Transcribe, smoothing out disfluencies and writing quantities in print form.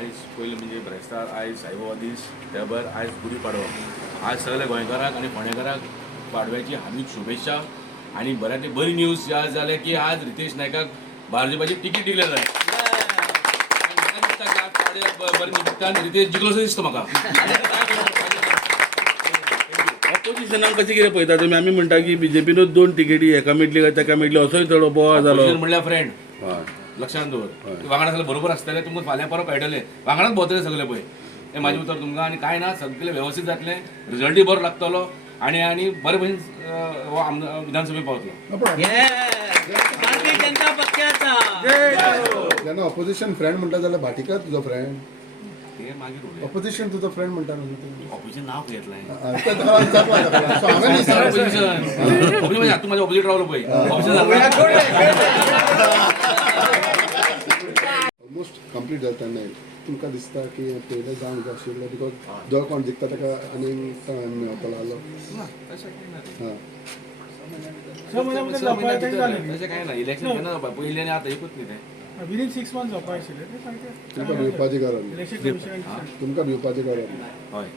आयज पयलीं म्हणजे ब्रेस्तार आयज साईबाबा दीस त्या भायर आयज गुडी पाडवो आज सगळ्या गोंयकारांक आनी फोंडेकारांक पाडव्याची हार्दिक शुभेच्छा आनी बऱ्यांतली बरी न्यूज आज जाल्या की आज रितेश नायकाक भाजपाची तिकीट दिले जाय म्हाका दिसता की आज पाडव्याक बरे निमित्तान रितेश जिखलोसो दिसता म्हाका ऑपोजिशनाक कशें कितें पळयता तुमी आमी म्हणटा की बीजेपीनूच 2 तिकेटी एका मेळटली काय तेका मेळटली असोय थोडो बोवाळ जालो म्हणल्यार फ्रेंड हय लक्षांत दवर वांगडा सगळे बरोबर आसतले तुमकां फाल्यां परत कळटले वांगडाच भोंवतले सगळे पळय हें म्हाजें उतर तुमकां आनी कांय ना सगळें वेवस्थीत जातलें रिजल्टूय बरो लागतलो आनी आनी बरे भशेन हो विधानसभेक पावतलो भारतीय जनता पक्षाचा जेन्ना ऑपोजिशन फ्रेंड म्हणटा जाल्यार भाटीकार तुजो फ्रेंड ते मागीर उलया ऑपोजिशन तुजो फ्रेंड म्हणटा न्हू ऑपोजिशन नांव घेतलें हांवें ऑपोजिशन म्हणजे तूं म्हाज्या ऑपोजीट रावलो पळय ऑपोजिशन ऑलमोस्ट कंप्लीट जाता तेन्ना तुमकां दिसता की पयलें जावंक जाय आशिल्लें बिकॉज जो कोण जिखता ताका आनी टायम मेळटलो आसलो तशें कांय ना इलेक्शन केन्ना जावपा पयलीं आनी आतां एकूच न्ही तें विदीन 6 months जावपा आशिल्लें तें सारकें तुमकां भिवपाची गरज ना इलेक्शन कमिशनान तुमकां भिवपाची गरज ना हय